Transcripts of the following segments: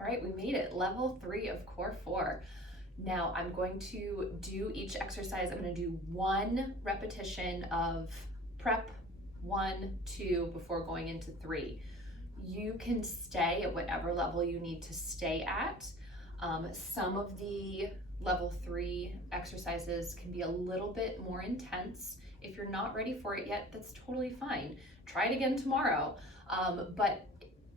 All right, we made it. Level 3 of Core 4. Now I'm going to do each exercise. I'm going to do 1 repetition of prep, 1, 2, before going into 3. You can stay at whatever level you need to stay at. Some of the level 3 exercises can be a little bit more intense. If you're not ready for it yet, that's totally fine. Try it again tomorrow. But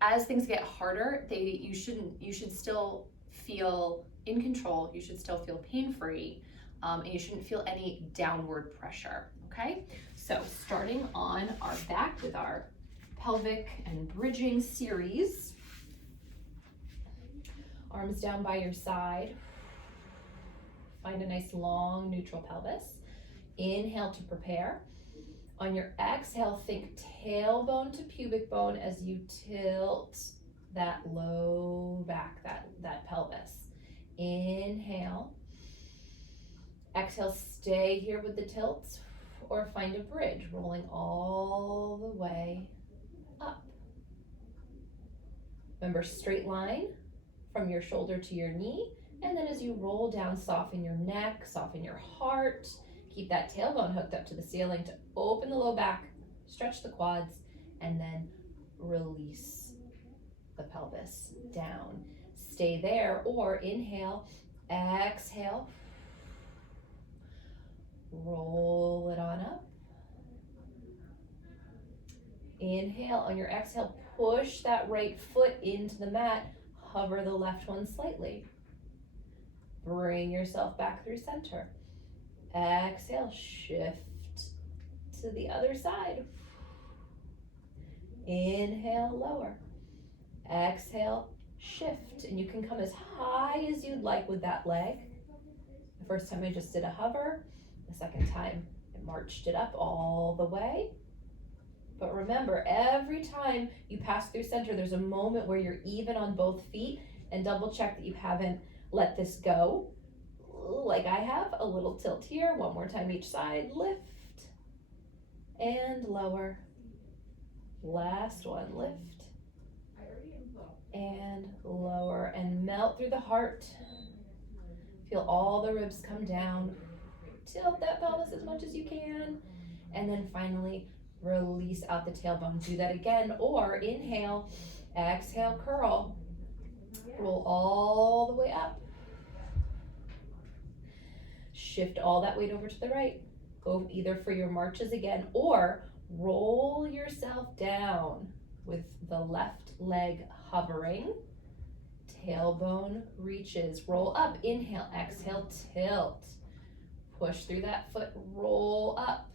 as things get harder, you should still feel in control. You should still feel pain-free, and you shouldn't feel any downward pressure. Okay, so starting on our back with our pelvic and bridging series. Arms down by your side. Find a nice long neutral pelvis. Inhale to prepare. On your exhale, think tailbone to pubic bone as you tilt that low back, that pelvis. Inhale. Exhale, stay here with the tilt or find a bridge, rolling all the way up. Remember, straight line from your shoulder to your knee, and then as you roll down, soften your neck, soften your heart. Keep that tailbone hooked up to the ceiling to open the low back, stretch the quads, and then release the pelvis down. Stay there, or inhale, exhale, roll it on up. Inhale, on your exhale, push that right foot into the mat, hover the left one slightly. Bring yourself back through center. Exhale, shift to the other side. Inhale, lower. Exhale, shift. And you can come as high as you'd like with that leg. The first time I just did a hover. The second time I marched it up all the way. But remember, every time you pass through center, there's a moment where you're even on both feet, and double check that you haven't let this go. Like I have, a little tilt here, 1 more time each side, lift and lower. Last one, lift and lower, and melt through the heart. Feel all the ribs come down. Tilt that pelvis as much as you can, and then finally release out the tailbone. Do that again, or inhale, exhale, curl, roll all the way up. Shift all that weight over to the right. Go either for your marches again, or roll yourself down with the left leg hovering. Tailbone reaches, roll up, inhale, exhale, tilt. Push through that foot, roll up.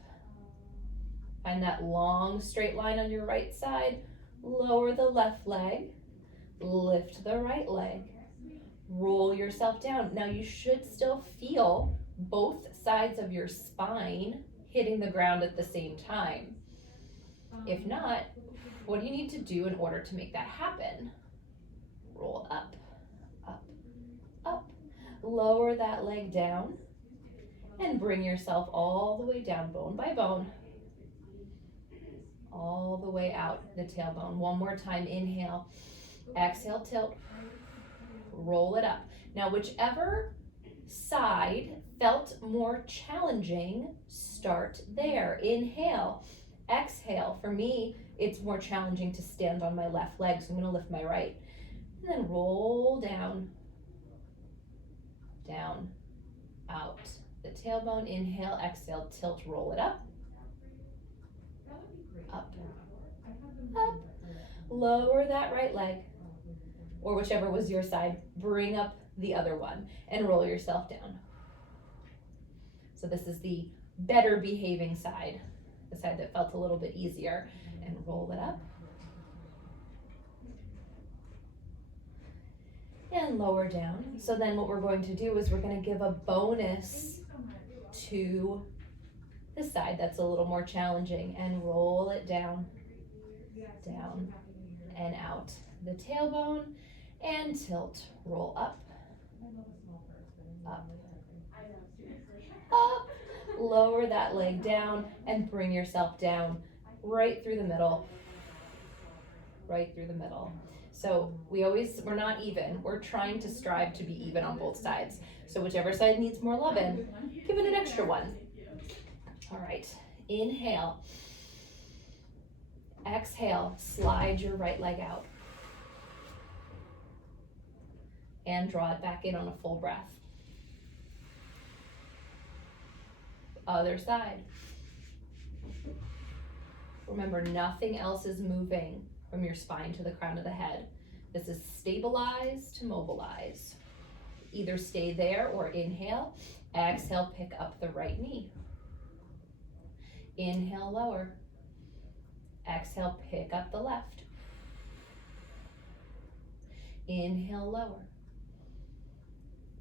Find that long straight line on your right side. Lower the left leg, lift the right leg. Roll yourself down. Now you should still feel both sides of your spine hitting the ground at the same time. If not, what do you need to do in order to make that happen? Roll up, up, up. Lower that leg down and bring yourself all the way down, bone by bone, all the way out the tailbone. 1 more time, inhale, exhale, tilt, roll it up. Now, whichever side felt more challenging, start there. Inhale, exhale. For me, it's more challenging to stand on my left leg, so I'm gonna lift my right. And then roll down, down, out. The tailbone, inhale, exhale, tilt, roll it up, up, up. Lower that right leg, or whichever was your side, bring up the other one and roll yourself down. So this is the better behaving side, the side that felt a little bit easier, and roll it up. And lower down. So then what we're going to do is we're going to give a bonus to the side that's a little more challenging, and roll it down, down, and out. The tailbone, and tilt, roll up, up, up. Lower that leg down and bring yourself down right through the middle, right through the middle. So we're not even. We're trying to strive to be even on both sides. So whichever side needs more loving, give it an extra one. All right, inhale. Exhale, slide your right leg out. And draw it back in on a full breath. Other side. Remember, nothing else is moving from your spine to the crown of the head. This is stabilize to mobilize. Either stay there or inhale. Exhale, pick up the right knee. Inhale, lower. Exhale, pick up the left. Inhale, lower.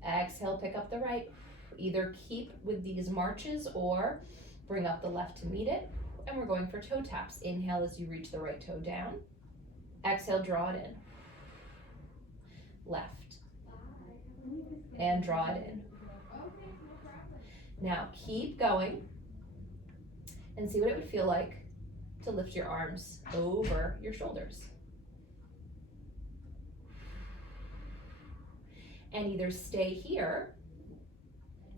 Exhale, pick up the right. Either keep with these marches or bring up the left to meet it. And we're going for toe taps. Inhale as you reach the right toe down. Exhale, draw it in. Left. And draw it in. Now keep going and see what it would feel like to lift your arms over your shoulders. And either stay here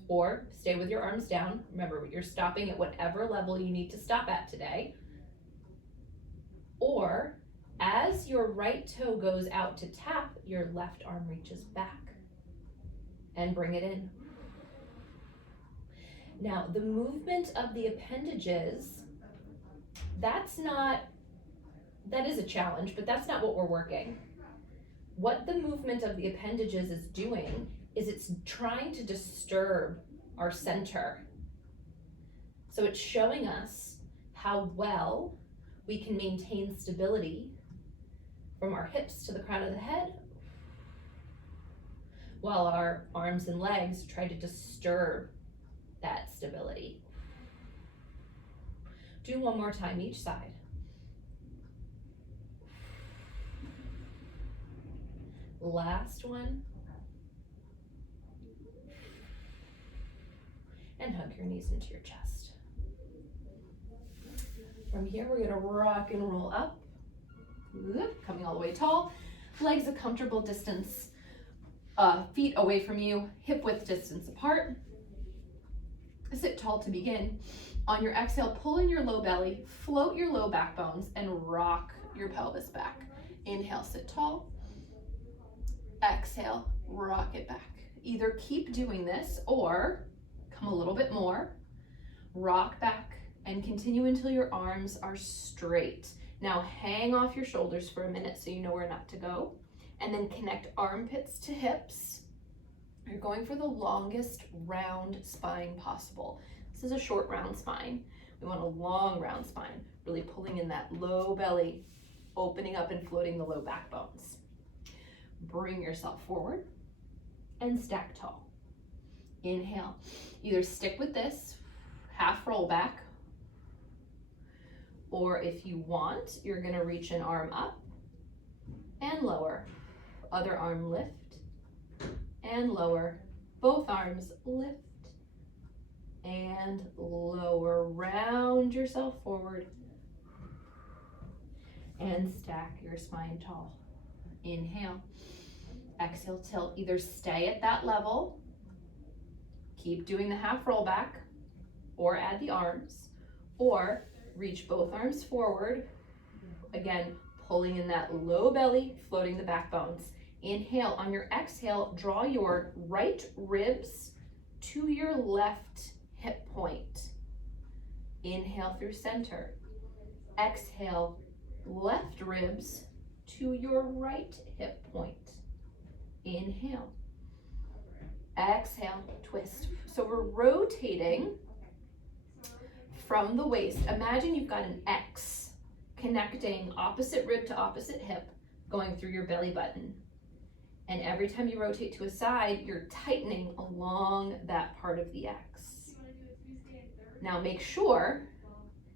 or stay with your arms down. Remember, you're stopping at whatever level you need to stop at today. Or as your right toe goes out to tap, your left arm reaches back and bring it in. Now, the movement of the appendages, that is a challenge, but that's not what we're working. What the movement of the appendages is doing is it's trying to disturb our center. So it's showing us how well we can maintain stability from our hips to the crown of the head, while our arms and legs try to disturb that stability. Do one more time each side. Last one. And hug your knees into your chest. From here, we're gonna rock and roll up. Coming all the way tall. Legs a comfortable distance. Feet away from you, hip width distance apart. Sit tall to begin. On your exhale, pull in your low belly, float your low back bones, and rock your pelvis back. Inhale, sit tall. Exhale, rock it back. Either keep doing this or come a little bit more, rock back, and continue until your arms are straight. Now hang off your shoulders for a minute so you know where not to go, and then connect armpits to hips. You're going for the longest round spine possible. This is a short round spine. We want a long round spine, really pulling in that low belly, opening up and floating the low back bones. Bring yourself forward and stack tall. Inhale. Either stick with this, half roll back, or if you want, you're gonna reach an arm up and lower. Other arm lift and lower. Both arms lift and lower. Round yourself forward and stack your spine tall. Inhale. Exhale, tilt. Either stay at that level, keep doing the half roll back, or add the arms, or reach both arms forward. Again, pulling in that low belly, floating the back bones. Inhale. On your exhale, draw your right ribs to your left hip point. Inhale through center. Exhale, left ribs to your right hip point. Inhale. Exhale, twist. So we're rotating from the waist. Imagine you've got an X connecting opposite rib to opposite hip going through your belly button. And every time you rotate to a side, you're tightening along that part of the X. Now make sure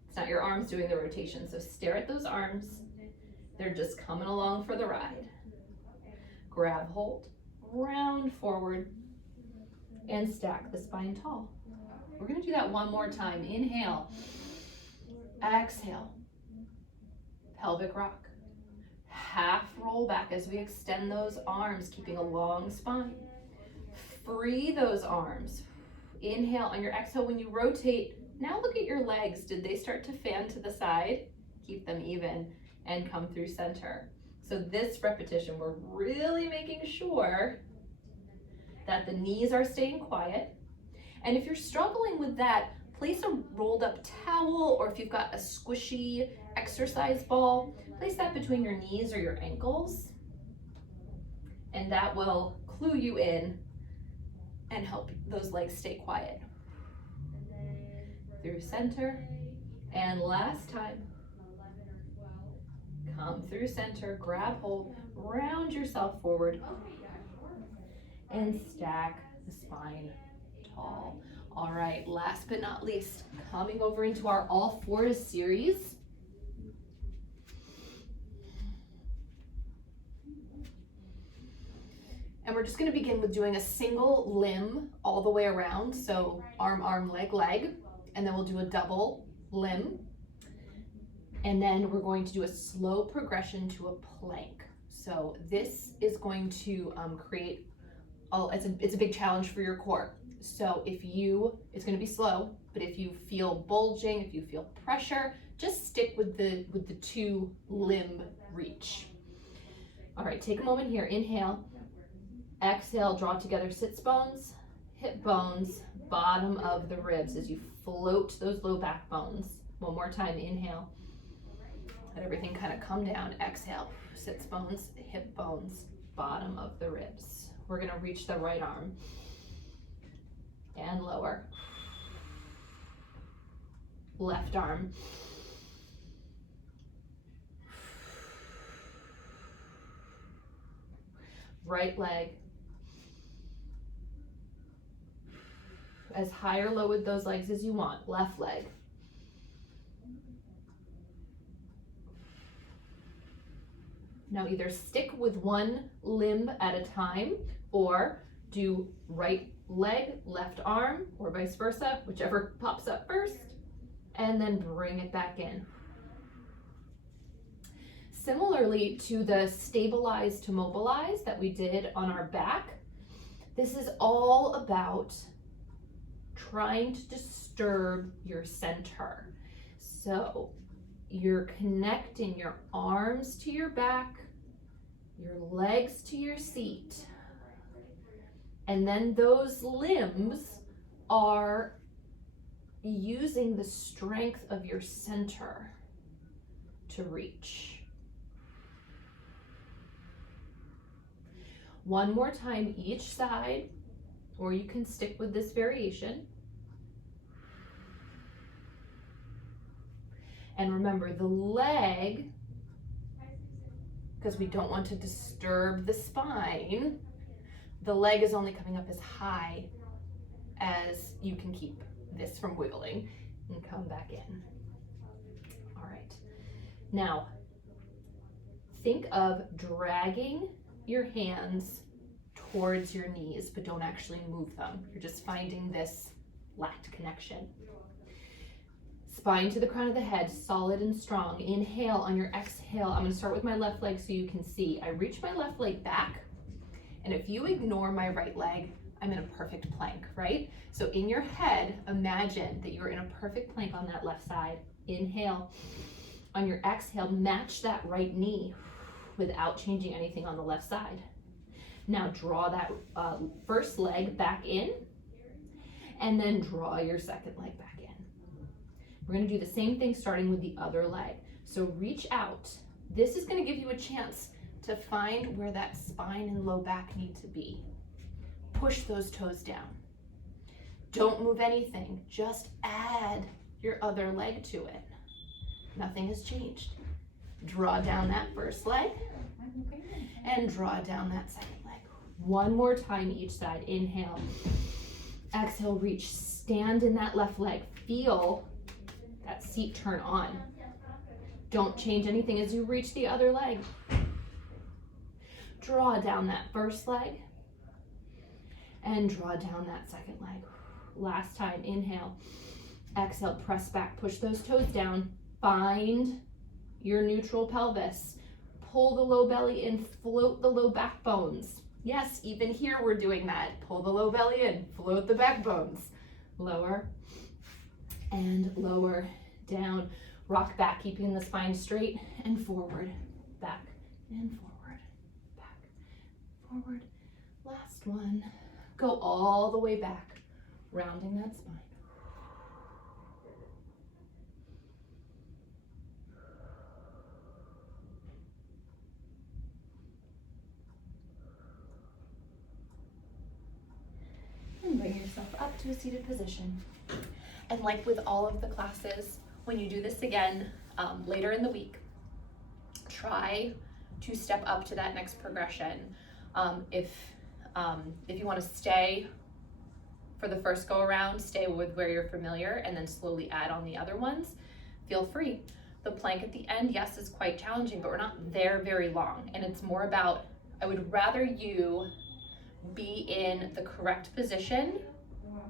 it's not your arms doing the rotation. So stare at those arms. They're just coming along for the ride. Grab hold, round forward, and stack the spine tall. We're gonna do that one more time. Inhale, exhale, pelvic rock, Half roll back as we extend those arms, keeping a long spine. Free those arms. Inhale. On your exhale, when you rotate, now look at your legs. Did they start to fan to the side? Keep them even and come through center. So this repetition, we're really making sure that the knees are staying quiet. And if you're struggling with that, place a rolled up towel, or if you've got a squishy exercise ball, place that between your knees or your ankles, and that will clue you in and help those legs stay quiet. Through center, and last time. Come through center, grab hold, round yourself forward, and stack the spine tall. All right, last but not least, coming over into our all fours series. And we're just gonna begin with doing a single limb all the way around. So arm, arm, leg, leg, and then we'll do a double limb. And then we're going to do a slow progression to a plank. So this is going to create, it's a big challenge for your core. So it's gonna be slow, but if you feel bulging, if you feel pressure, just stick with the two limb reach. All right, take a moment here, inhale, exhale, draw together sits bones, hip bones, bottom of the ribs as you float those low back bones. One more time, inhale. Let everything kind of come down. Exhale, sits bones, hip bones, bottom of the ribs. We're gonna reach the right arm and lower. Left arm. Right leg. As high or low with those legs as you want. Left leg. Now either stick with one limb at a time or do right leg, left arm, or vice versa, whichever pops up first, and then bring it back in. Similarly to the stabilize to mobilize that we did on our back, this is all about trying to disturb your center. So you're connecting your arms to your back, your legs to your seat, and then those limbs are using the strength of your center to reach. One more time each side, or you can stick with this variation. And remember, the leg, because we don't want to disturb the spine, the leg is only coming up as high as you can keep this from wiggling, and come back in. All right. Now, think of dragging your hands towards your knees, but don't actually move them. You're just finding this lat connection. Spine to the crown of the head, solid and strong. Inhale. On your exhale, I'm gonna start with my left leg so you can see. I reach my left leg back, and if you ignore my right leg, I'm in a perfect plank, right? So in your head, imagine that you're in a perfect plank on that left side. Inhale. On your exhale, match that right knee without changing anything on the left side. Now draw that first leg back in, and then draw your second leg back in. We're gonna do the same thing starting with the other leg. So reach out. This is gonna give you a chance to find where that spine and low back need to be. Push those toes down. Don't move anything, just add your other leg to it. Nothing has changed. Draw down that first leg and draw down that second leg. One more time each side. Inhale, exhale, reach, stand in that left leg. Feel that seat turn on. Don't change anything as you reach the other leg. Draw down that first leg and draw down that second leg. Last time, inhale, exhale, press back, push those toes down, find your neutral pelvis, pull the low belly in, float the low back bones. Yes, even here we're doing that. Pull the low belly in, float the back bones. Lower and lower, down. Rock back, keeping the spine straight and forward. Back and forward, back, forward. Last one. Go all the way back, rounding that spine. And bring yourself up to a seated position. And like with all of the classes, when you do this again later in the week, try to step up to that next progression. If you want to stay for the first go around, stay with where you're familiar and then slowly add on the other ones, feel free. The plank at the end, yes, is quite challenging, but we're not there very long. And it's more about, I would rather you be in the correct position,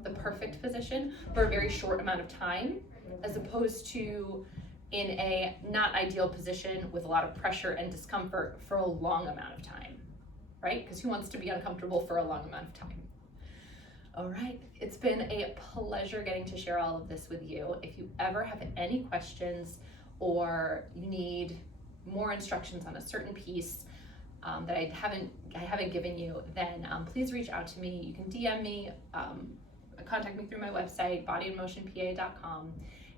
the perfect position, for a very short amount of time, as opposed to in a not ideal position with a lot of pressure and discomfort for a long amount of time, right? Because who wants to be uncomfortable for a long amount of time? All right, it's been a pleasure getting to share all of this with you. If you ever have any questions or you need more instructions on a certain piece that I haven't given you, then please reach out to me. You can DM me, contact me through my website, bodyinmotionpa.com.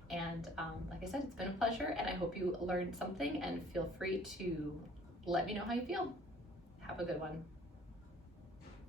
And like I said, it's been a pleasure, and I hope you learned something, and feel free to let me know how you feel. Have a good one.